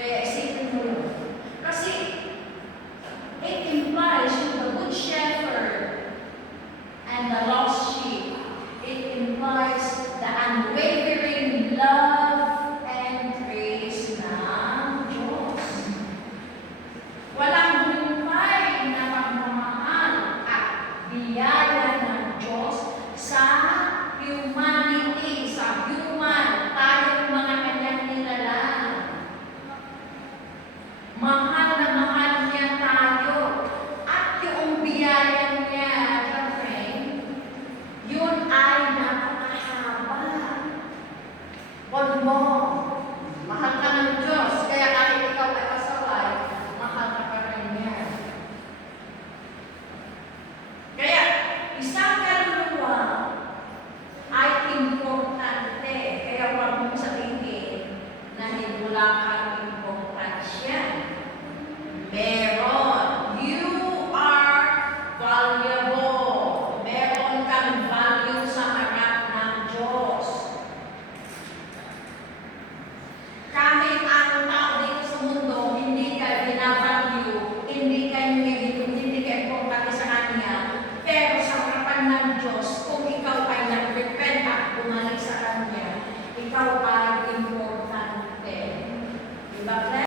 Kaya isipin mo yun. Kasi, it implies you're the good shepherd and the lost sheep. It implies the unwavering love and grace ng Diyos. Walang humpay na pagmamahal at biyaya ng Diyos sa humanity, sa human, tayong mga kanyang nilalang. Mahal na mahal niya tayo. At yung biyaya niya, yun ay napakahaba. Huwag mo. Mahal ka ng Diyos. Kaya kahit ikaw ay pasaway, mahal ka pa rin niya. Kaya, isang kaluluwa ay importante. Kaya huwag mong sabihin na wala kang importansya. Meron. You are valuable. Meron kang value sa harap ng Diyos. Kahit ang tao dito sa mundo, hindi ka binavalue, hindi ka importante sa Kanya, pero sa harapan ng Diyos, kung ikaw ay nag-repent at bumalik sa Kanya, ikaw ay